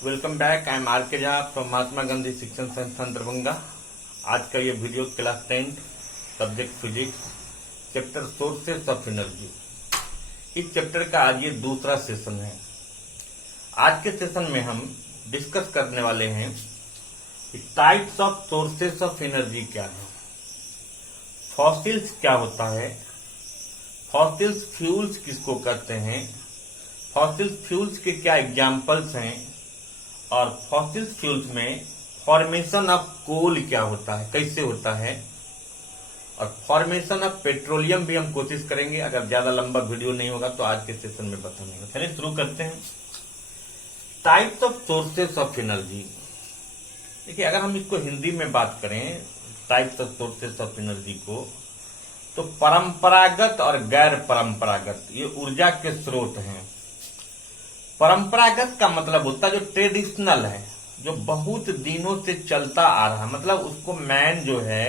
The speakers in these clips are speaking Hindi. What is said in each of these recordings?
Welcome back. I am R K Jha from Mahatma Gandhi शिक्षण संस्थान दरभंगा। आज का ये video class 10 subject physics chapter sources of energy. इस चैप्टर का आज ये दूसरा सेशन है। आज के सेशन में हम डिस्कस करने वाले हैं कि types of sources of energy क्या है, फॉसिल्स क्या होता है, फॉसिल्स फ्यूल्स किसको कहते हैं, फॉसिल्स फ्यूल्स के क्या एग्जाम्पल्स हैं, और फॉसिल्स फ्यूल्स में फॉर्मेशन ऑफ कोल क्या होता है, कैसे होता है, और फॉर्मेशन ऑफ पेट्रोलियम भी हम कोशिश करेंगे। अगर ज्यादा लंबा वीडियो नहीं होगा तो आज के सेशन में बताऊंगा। चलिए शुरू करते हैं। Types of sources of energy. देखिए, अगर हम इसको हिंदी में बात करें types of sources of energy को, तो परंपरागत और गैर परंपरागत ये ऊर्जा के स्रोत हैं। परंपरागत का मतलब होता है जो ट्रेडिशनल है, जो बहुत दिनों से चलता आ रहा है, मतलब उसको मैन जो है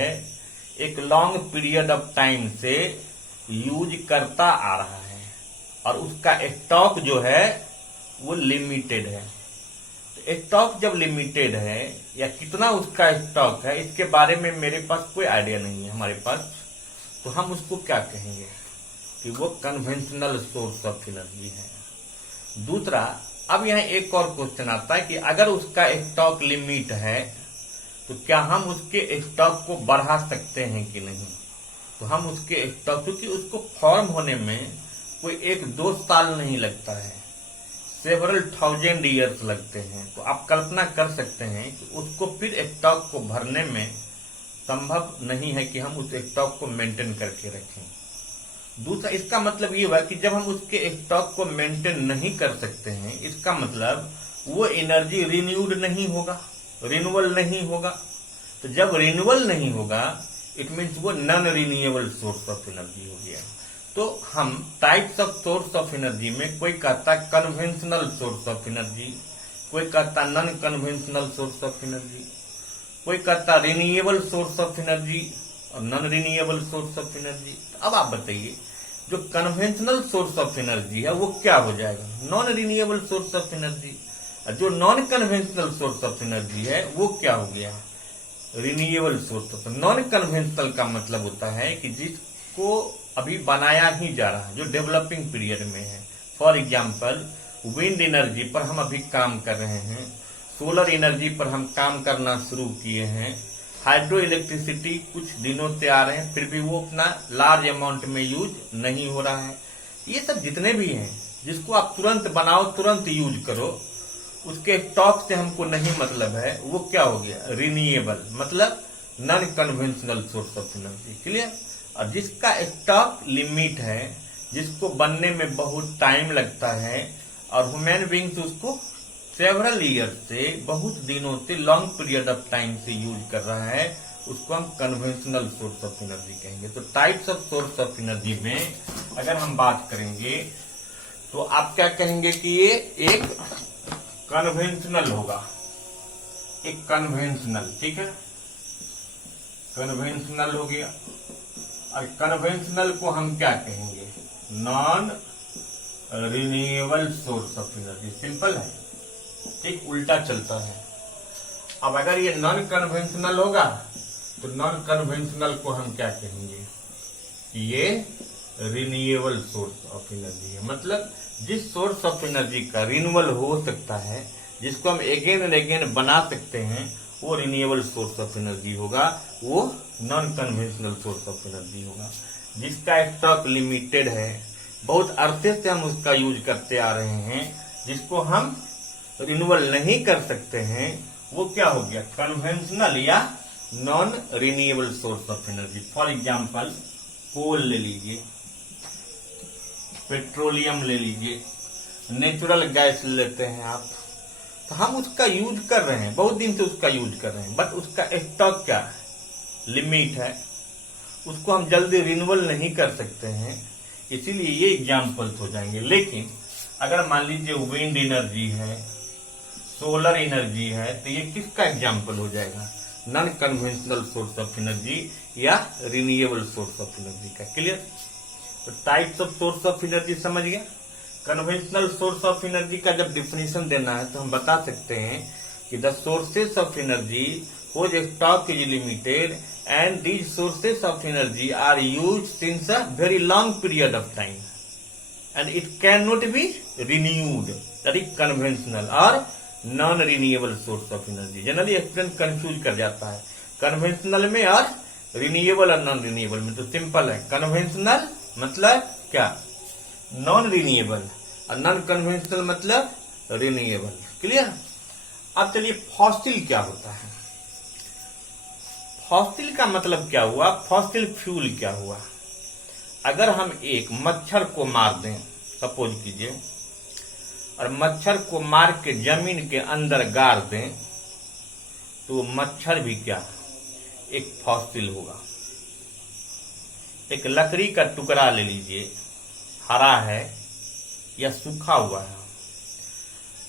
एक लॉन्ग पीरियड ऑफ टाइम से यूज करता आ रहा है और उसका स्टॉक जो है वो लिमिटेड है। तो स्टॉक जब लिमिटेड है या कितना उसका स्टॉक है इसके बारे में मेरे पास कोई आइडिया नहीं है हमारे पास, तो हम उसको क्या कहेंगे कि वो कन्वेंशनल सोर्स ऑफ एनर्जी है। दूसरा, अब यहाँ एक और क्वेश्चन आता है कि अगर उसका स्टॉक लिमिट है तो क्या हम उसके स्टॉक को बढ़ा सकते हैं कि नहीं। तो हम उसके स्टॉक, क्योंकि उसको फॉर्म होने में कोई 1-2 साल नहीं लगता है, सेवरल थाउजेंड ईयर्स लगते हैं। तो आप कल्पना कर सकते हैं कि उसको फिर स्टॉक को भरने में संभव नहीं है कि हम उस स्टॉक को मेंटेन करके रखें। दूसरा, इसका मतलब ये हुआ कि जब हम उसके स्टॉक को मेंटेन नहीं कर सकते हैं, इसका मतलब वो एनर्जी रिन्यूड नहीं होगा, रिन्यूअल नहीं होगा। तो जब रिन्यूअल नहीं होगा इट मीन्स वो non renewable source of energy हो गया। तो हम types of source of energy में कोई कहता कन्वेंशनल सोर्स ऑफ एनर्जी, कोई कहता non conventional source of energy, कोई कहता रिन्यूएबल सोर्स ऑफ एनर्जी और non renewable source of energy. अब आप बताइए, जो कन्वेंशनल सोर्स ऑफ एनर्जी है वो क्या हो जाएगा, non renewable source of energy. और जो non conventional source of energy है वो क्या हो गया, renewable source of. Non conventional का मतलब होता है कि जिसको अभी बनाया ही जा रहा है, जो डेवलपिंग पीरियड में है। फॉर एग्जाम्पल, विंड एनर्जी पर हम अभी काम कर रहे हैं, सोलर एनर्जी पर हम काम करना शुरू किए हैं, हाइड्रो इलेक्ट्रिसिटी कुछ दिनों से आ रहे हैं, फिर भी वो अपना लार्ज अमाउंट में यूज नहीं हो रहा है। ये सब जितने भी हैं जिसको आप तुरंत बनाओ तुरंत यूज करो, उसके स्टॉक से हमको नहीं मतलब है, वो क्या हो गया, रिन्यूएबल, मतलब non conventional source of energy. Clear. और जिसका स्टॉक लिमिट है, जिसको बनने में बहुत टाइम लगता है और ह्यूमन बींग्स उसको सेवरल ईयर से, बहुत दिनों से, लॉन्ग पीरियड ऑफ टाइम से यूज कर रहा है, उसको हम कन्वेंशनल सोर्स ऑफ एनर्जी कहेंगे। तो types of source of energy में अगर हम बात करेंगे तो आप क्या कहेंगे कि ये एक कन्वेंशनल होगा, एक कन्वेंशनल, ठीक है, कन्वेंशनल हो गया। और कन्वेंशनल को हम क्या कहेंगे, non renewable source of energy. Simple है, ठीक उल्टा चलता है। अब अगर ये नॉन कन्वेंशनल होगा तो नॉन कन्वेंशनल को हम क्या कहेंगे, ये रिन्यूएबल सोर्स ऑफ एनर्जी है। मतलब जिस सोर्स ऑफ एनर्जी का रिन्यूअल हो सकता है, जिसको हम अगेन एंड अगेन बना सकते हैं, वो रिन्यूएबल सोर्स ऑफ एनर्जी होगा, वो non conventional source of energy होगा। जिसका स्टॉक लिमिटेड है, बहुत अरसे से हम उसका यूज करते आ रहे हैं, जिसको हम रिन्यूअल नहीं कर सकते हैं, वो क्या हो गया, कन्वेंशनल या non renewable source of energy. For example, coal ले लीजिए, पेट्रोलियम ले लीजिए, नेचुरल गैस लेते हैं आप, तो हम उसका यूज कर रहे हैं, बहुत दिन से उसका यूज कर रहे हैं, बट उसका स्टॉक क्या है, लिमिट है, उसको हम जल्दी रिन्यूअल नहीं कर सकते हैं, इसीलिए ये एग्जाम्पल्स हो जाएंगे। लेकिन अगर मान लीजिए विंड एनर्जी है, सोलर एनर्जी है, तो ये किसका एग्जाम्पल हो जाएगा, non conventional source of energy या रिन्यूएबल सोर्स ऑफ एनर्जी का। क्लियर। तो types of source of energy समझ गया। कन्वेंशनल सोर्स ऑफ एनर्जी का जब डिफिनेशन देना है तो हम बता सकते हैं कि the sources of energy whose stock is limited and these sources of energy are used since a very long period of time and it cannot be renewed. That is conventional or non-renewable source of energy. Generally student confuse कर जाता है कन्वेंशनल में और रिन्यूएबल और नॉन रिन्यूएबल में। तो सिंपल है, कन्वेंशनल मतलब क्या, नॉन रिन्यूएबल, और नॉन कन्वेंशनल मतलब रिन्यूएबल। क्लियर। अब चलिए फॉसिल क्या होता है। फॉसिल का मतलब क्या हुआ, फॉसिल फ्यूल क्या हुआ। अगर हम एक मच्छर को मार दें, सपोज कीजिए, और मच्छर को मार के जमीन के अंदर गाड़ दें, तो मच्छर भी क्या, एक फॉसिल होगा। एक लकड़ी का टुकड़ा ले लीजिए, हरा है या सूखा हुआ है।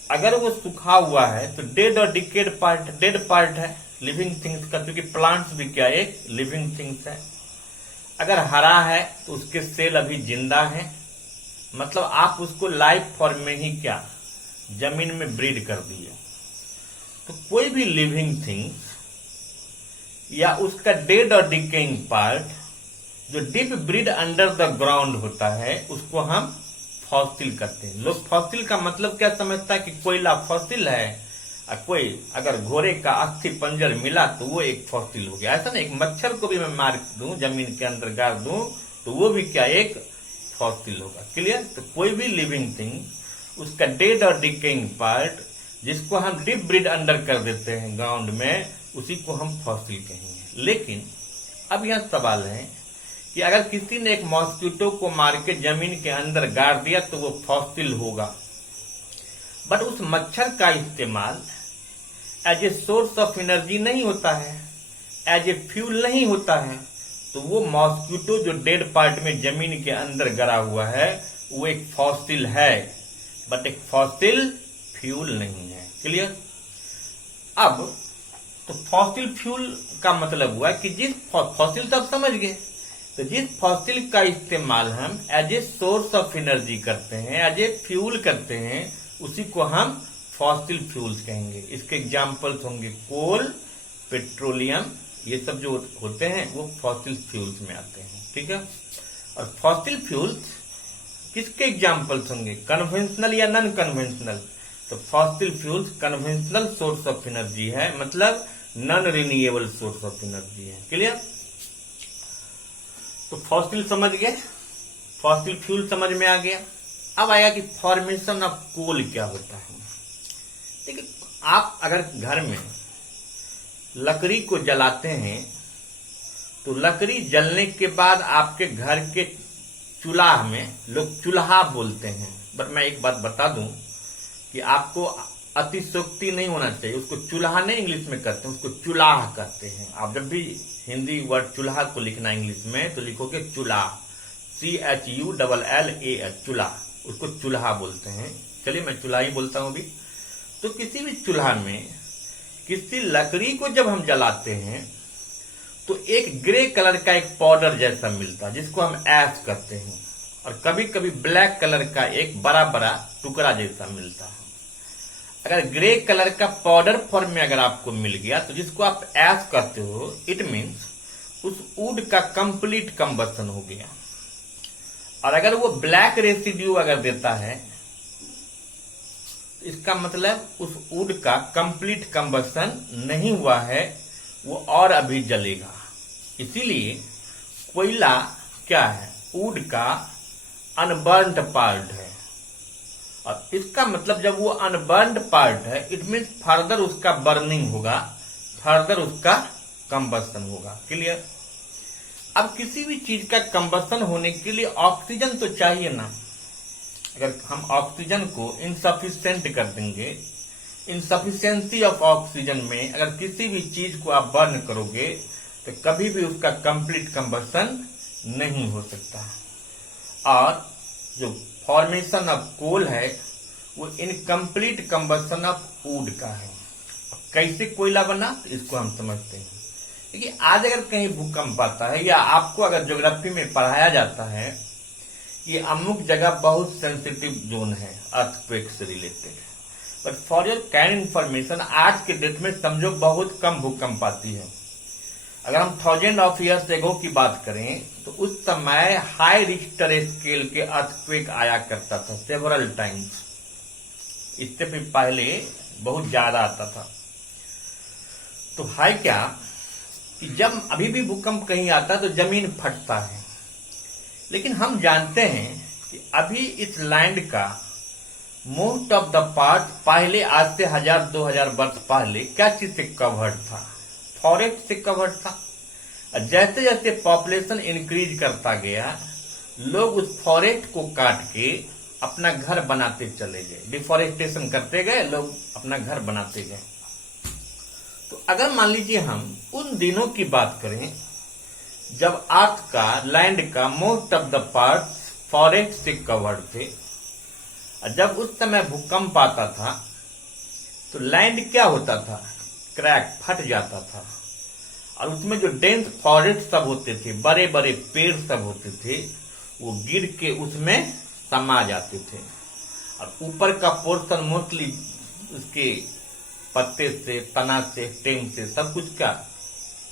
अगर वो सूखा हुआ है तो डेड और डिकेड पार्ट, डेड पार्ट है लिविंग थिंग्स का, क्योंकि प्लांट्स भी क्या एक लिविंग थिंग्स है। अगर हरा है तो उसके सेल अभी जिंदा हैं, मतलब आप उसको लाइफ फॉर्म में ही क्या जमीन में ब्रीड कर दिए। तो कोई भी लिविंग थिंग्स या उसका डेड और डिकेइंग पार्ट जो deep breed under the ground होता है, उसको हम फॉसिल करते हैं। लोग फॉसिल का मतलब क्या समझता है कि कोयला फॉसिल है, कोई अगर घोड़े का अस्थि पंजर मिला तो वो एक फॉसिल हो गया। ऐसा नहीं, एक मच्छर को भी मैं मार दूं, जमीन के अंदर गाड़ दूं, तो वो भी क्या एक फॉसिल होगा। क्लियर। तो कोई भी लिविंग थिंग उसका डेड और डिकेइंग पार्ट जिसको हम डीप ब्रीड अंडर कर देते हैं ग्राउंड में, उसी को हम फॉसिल कहेंगे। लेकिन अब यह सवाल है कि अगर किसी ने एक मॉस्किटो को मार के जमीन के अंदर गाड़ दिया तो वो फॉसिल होगा, बट उस मच्छर का इस्तेमाल as a source of energy नहीं होता है, एज ए फ्यूल नहीं होता है। तो वो मॉस्किटो जो डेड पार्ट में जमीन के अंदर गड़ा हुआ है वो एक फॉसिल है, बट एक फॉसिल फ्यूल नहीं है। क्लियर। अब तो फॉसिल फ्यूल का मतलब हुआ कि जिस फॉसिल तो आप समझ गए, तो जिस फॉसिल का इस्तेमाल हम as a source of energy करते हैं, एज ए फ्यूल करते हैं, उसी को हम फॉसिल फ्यूल्स कहेंगे। इसके एग्जाम्पल्स होंगे कोल, पेट्रोलियम, ये सब जो होते हैं वो फॉसिल फ्यूल्स में आते हैं। ठीक है। और फॉसिल फ्यूल्स किसके एग्जाम्पल्स होंगे, कन्वेंशनल या नॉन कन्वेंशनल। तो fossil fuels conventional source of energy है, मतलब non renewable source of energy है। क्लियर। तो फॉसिल समझ गए, फॉसिल फ्यूल समझ में आ गया। अब आएगा कि फॉर्मेशन ऑफ कोल क्या होता है। देखिए, आप अगर घर में लकड़ी को जलाते हैं तो लकड़ी जलने के बाद आपके घर के चूल्हा में लोग चूल्हा बोलते हैं, बट मैं एक बात बता दूं कि आपको अतिशयोक्ति नहीं होना चाहिए। उसको चूल्हा नहीं इंग्लिश में कहते हैं, उसको चूल्हा कहते हैं। आप जब भी हिंदी वर्ड चूल्हा को लिखना इंग्लिश में तो लिखोगे चूल्हा, CHULLA, चूल्हा, उसको चूल्हा बोलते हैं। चलिए मैं चूल्हा ही बोलता हूं अभी। तो किसी भी चूल्हा में किसी लकड़ी को जब हम जलाते हैं तो एक ग्रे कलर का एक पाउडर जैसा मिलता है जिसको हम ऐश कहते हैं, और कभी कभी ब्लैक कलर का एक बड़ा बड़ा टुकड़ा जैसा मिलता है। अगर ग्रे कलर का पाउडर फॉर्म में अगर आपको मिल गया तो जिसको आप ऐश कहते हो, इट मीन्स उस वुड का कंप्लीट कंबसन हो गया। और अगर वो ब्लैक रेसिड्यू अगर देता है तो इसका मतलब उस वुड का कंप्लीट कंबसन नहीं हुआ है, वो और अभी जलेगा। इसीलिए कोयला क्या है, वुड का अनबर्न्ड पार्ट है। और इसका मतलब जब वो अनबर्न्ड पार्ट है, इट मीन्स फर्दर उसका बर्निंग होगा, फर्दर उसका कंबसन होगा। क्लियर। अब किसी भी चीज का कंबसन होने के लिए ऑक्सीजन तो चाहिए ना। अगर हम ऑक्सीजन को इनसफिशिएंट कर देंगे, इनसफिशिएंसी ऑफ ऑक्सीजन में अगर किसी भी चीज को आप बर्न करोगे तो कभी भी उसका कंप्लीट कंबसन नहीं हो सकता। और जो फॉर्मेशन ऑफ कोल है वो इनकम्प्लीट कंबसन ऑफ वुड का है। कैसे कोयला बना तो इसको हम समझते हैं। देखिए, आज अगर कहीं भूकंप आता है या आपको अगर ज्योग्राफी में पढ़ाया जाता है ये अमुक जगह बहुत सेंसिटिव जोन है अर्थक्वेक से related, but for your kind information आज के डेट में समझो बहुत कम भूकंप आती है। अगर हम 1000 ऑफ ईयर्स एगो की बात करें तो उस समय हाई रिक्टर स्केल के अर्थक्वेक आया करता था सेवरल टाइम्स, इससे भी पहले बहुत ज्यादा आता था। तो है क्या कि जब अभी भी भूकंप कहीं आता है तो जमीन फटता है, लेकिन हम जानते हैं कि अभी इस लैंड का मोस्ट ऑफ द पार्ट पहले आज से 1000-2000 वर्ष पहले क्या चीज से कवर्ड था? फॉरेस्ट से कवर्ड था। जैसे जैसे पॉपुलेशन इंक्रीज करता गया, लोग उस फॉरेस्ट को काट के अपना घर बनाते चले गए, डिफॉरेस्टेशन करते गए, लोग अपना घर बनाते गए। तो अगर मान लीजिए हम उन दिनों की बात करें जब अर्थ का लैंड का most of the part forest से कवर्ड थे, जब उस समय भूकंप आता था तो लैंड क्या होता था? क्रैक, फट जाता था, और उसमें जो डेंस फॉरेस्ट सब होते थे, बड़े बड़े पेड़ सब होते थे, वो गिर के उसमें समा जाते थे, और ऊपर का पोर्शन मोस्टली उसके पत्ते से, तना से, स्टेम से सब कुछ का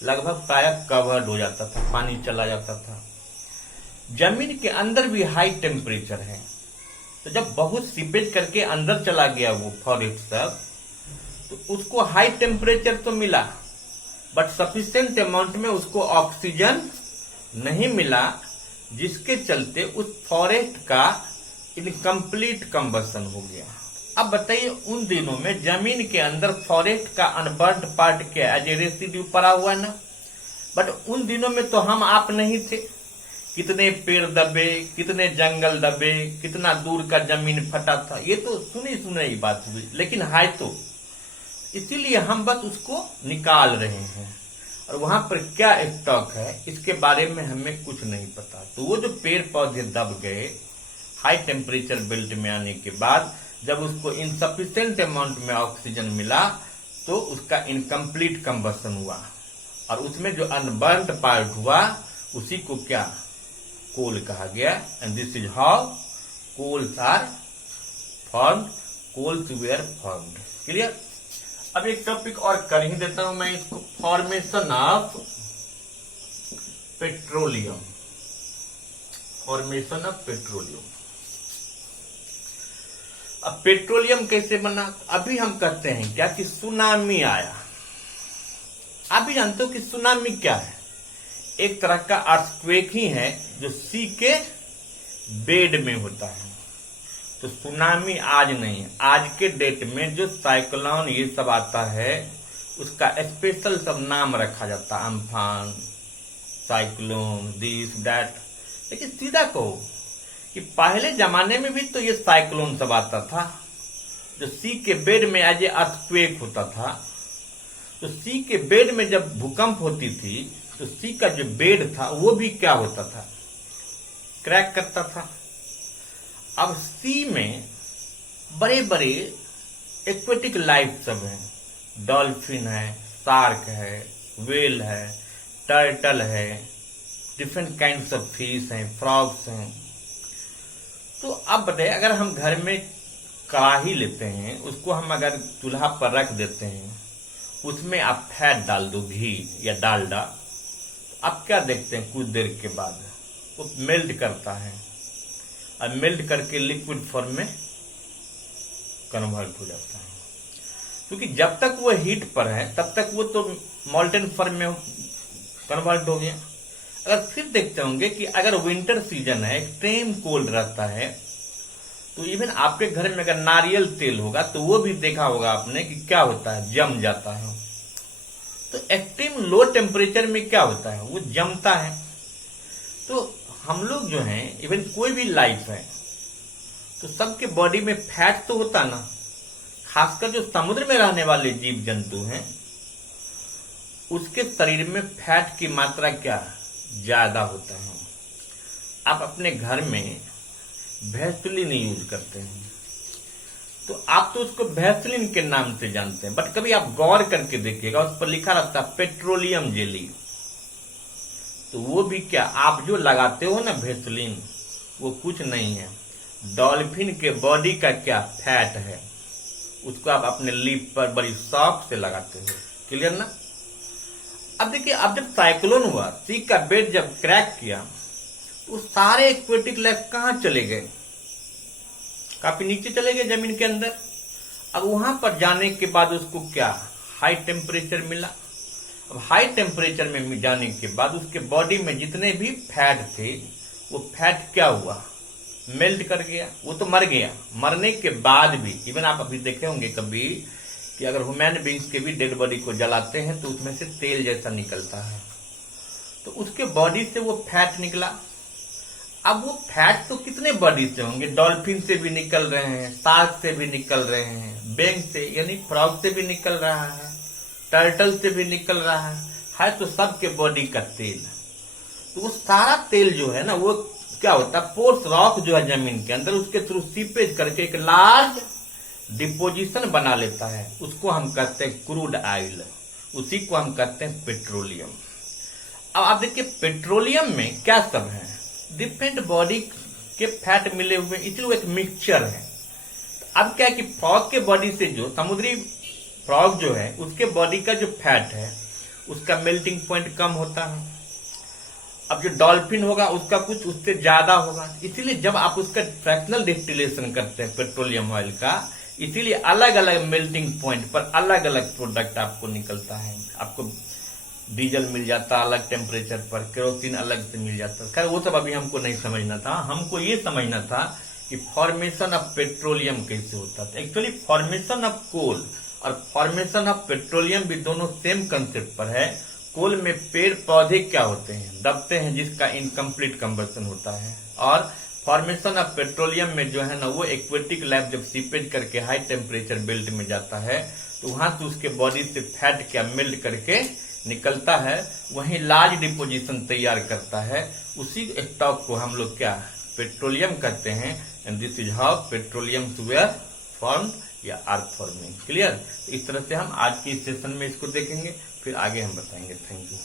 लगभग प्राय कवर्ड हो जाता था, पानी चला जाता था। जमीन के अंदर भी हाई टेम्परेचर है, तो जब बहुत सीपेज करके अंदर चला गया वो फॉरेस्ट सब, तो उसको हाई टेम्परेचर तो मिला, बट सफिशिएंट अमाउंट में उसको ऑक्सीजन नहीं मिला, जिसके चलते उस फॉरेस्ट का इनकम्प्लीट कंबशन हो गया। अब बताइए उन दिनों में जमीन के अंदर फॉरेस्ट का अनबर्न्ड पार्ट क्या एज ए रेसिड्यू पड़ा हुआ ना, बट उन दिनों में तो हम आप नहीं थे। कितने पेड़ दबे, कितने जंगल दबे, कितना दूर का जमीन फटा था, ये तो सुनी सुनाई बात हुई, लेकिन है तो इसीलिए हम बस उसको निकाल रहे हैं, और वहां पर क्या स्टॉक है इसके बारे में हमें कुछ नहीं पता। तो वो जो पेड़ पौधे दब गए हाई टेम्परेचर बेल्ट में आने के बाद, जब उसको इनसफिशिएंट अमाउंट में ऑक्सीजन मिला तो उसका इनकम्प्लीट कंबशन हुआ, और उसमें जो अनबर्न्ड पार्ट हुआ उसी को क्या कोल कहा गया। And this is how coals are formed, coals were formed. Clear? अब एक टॉपिक और कर ही देता हूं मैं इसको, formation of petroleum. Formation of petroleum. अब पेट्रोलियम कैसे बना? अभी हम कहते हैं क्या कि सुनामी आया। आप भी जानते हो कि सुनामी क्या है? एक तरह का अर्थक्वेक ही है जो सी के बेड में होता है। तो सुनामी आज नहीं, आज के डेट में जो साइक्लोन ये सब आता है उसका स्पेशल सब नाम रखा जाता है, अम्फान, साइक्लोन, दिस दैट। लेकिन सीधा कहो कि पहले जमाने में भी तो ये साइक्लोन सब आता था, जो सी के बेड में एज ए अर्थक्वेक होता था। तो सी के बेड में जब भूकंप होती थी तो सी का जो बेड था वो भी क्या होता था? क्रैक करता था। अब सी में बड़े बड़े एक्वेटिक लाइफ सब हैं, डॉल्फिन है, शार्क है, वेल है, टर्टल है, डिफरेंट काइंड्स ऑफ फिश हैं, फ्रॉग्स हैं। तो अब बताइए अगर हम घर में कढ़ाही लेते हैं, उसको हम अगर चूल्हा पर रख देते हैं, उसमें आप फैट डाल दो, घी या डालडा, तो आप क्या देखते हैं? कुछ देर के बाद वो मेल्ट करता है, और मेल्ट करके लिक्विड फॉर्म में कन्वर्ट हो जाता है। क्योंकि जब तक वो हीट पर है तब तक वो तो मोल्टन फॉर्म में कन्वर्ट हो गया। अगर फिर देखते होंगे कि अगर विंटर सीजन है, एक्सट्रीम कोल्ड रहता है, तो इवन आपके घर में अगर नारियल तेल होगा तो वो भी देखा होगा आपने कि क्या होता है? जम जाता है। तो एक्सट्रीम लो टेम्परेचर में क्या होता है? वो जमता है। तो हम लोग जो हैं, इवन कोई भी लाइफ है, तो सबके बॉडी में फैट तो होता ना, खासकर जो समुद्र में रहने वाले जीव जंतु हैं उसके शरीर में फैट की मात्रा क्या ज्यादा होता है। आप अपने घर में वैसलीन यूज करते हैं, तो आप तो उसको वैसलीन के नाम से जानते हैं, बट कभी आप गौर करके देखिएगा उस पर लिखा रहता है पेट्रोलियम जेली। तो वो भी क्या, आप जो लगाते हो ना वैसलीन, वो कुछ नहीं है, डॉल्फिन के बॉडी का क्या फैट है, उसको आप अपने लिप पर बड़ी शौक से लगाते हो। क्लियर ना? अब देखिए, अब जब साइक्लोन हुआ, सी का बेड जब क्रैक किया, तो सारे एक्वेटिक लाइफ कहां चले गए? काफी नीचे चले गए, जमीन के अंदर। अब वहां पर जाने के बाद उसको क्या हाई टेम्परेचर मिला। अब हाई टेम्परेचर में जाने के बाद उसके बॉडी में जितने भी फैट थे, वो फैट क्या हुआ? मेल्ट कर गया। वो तो मर गया। मरने के बाद भी, इवन आप अभी देखे होंगे कभी कि अगर ह्यूमन बींग्स के भी डेड बॉडी को जलाते हैं तो उसमें से तेल जैसा निकलता है, तो उसके बॉडी से वो फैट निकला। अब वो फैट तो कितने बॉडी से होंगे? डॉल्फिन से भी निकल रहे हैं, शार्क से भी निकल रहे हैं, बैंग से यानी फ्रॉग से भी निकल रहा है, टर्टल से भी निकल रहा है तो सबके बॉडी का तेल। तो वो सारा तेल जो है ना, वो क्या होता है, पोर्स रॉक जो है जमीन के अंदर, उसके थ्रू सीपेज करके एक लार्ज डिपोजिशन बना लेता है। उसको हम कहते हैं क्रूड ऑयल, उसी को हम कहते हैं पेट्रोलियम। अब आप देखिए, पेट्रोलियम में क्या सब है? डिफरेंट बॉडी के फैट मिले हुए, इसलिए वो एक मिक्सचर है। अब क्या है कि फ्रॉग के बॉडी से, जो समुद्री फ्रॉग जो है, उसके बॉडी का जो फैट है उसका मेल्टिंग पॉइंट कम होता है। अब जो डॉल्फिन होगा उसका कुछ उससे ज्यादा होगा। इसीलिए जब आप उसका फ्रैक्शनल डिस्टिलेशन करते हैं पेट्रोलियम ऑयल का, इसीलिए अलग अलग मेल्टिंग पॉइंट पर अलग अलग प्रोडक्ट आपको निकलता है। आपको डीजल मिल जाता अलग टेम्परेचर पर, केरोसिन अलग से मिल जाता। खैर वो सब अभी हमको नहीं समझना था, हमको ये समझना था कि फॉर्मेशन ऑफ पेट्रोलियम कैसे होता था। एक्चुअली फॉर्मेशन ऑफ कोल और फॉर्मेशन ऑफ पेट्रोलियम भी दोनों सेम कंसेप्ट पर है। कोल में पेड़ पौधे क्या होते हैं, दबते हैं, जिसका इनकम्प्लीट कंबशन होता है। और फॉर्मेशन ऑफ पेट्रोलियम में जो है ना, वो एक्वेटिक लाइफ जब सीपेज करके हाई टेम्परेचर बेल्ट में जाता है, तो वहां से उसके बॉडी से फैट क्या मेल्ट करके निकलता है, वहीं लार्ज डिपोजिशन तैयार करता है। उसी स्टॉक को हम लोग क्या पेट्रोलियम कहते हैं। And this is how petroleum were form या आर फॉर्मिंग। क्लियर? इस तरह से हम आज के सेशन में इसको देखेंगे, फिर आगे हम बताएंगे। Thank you.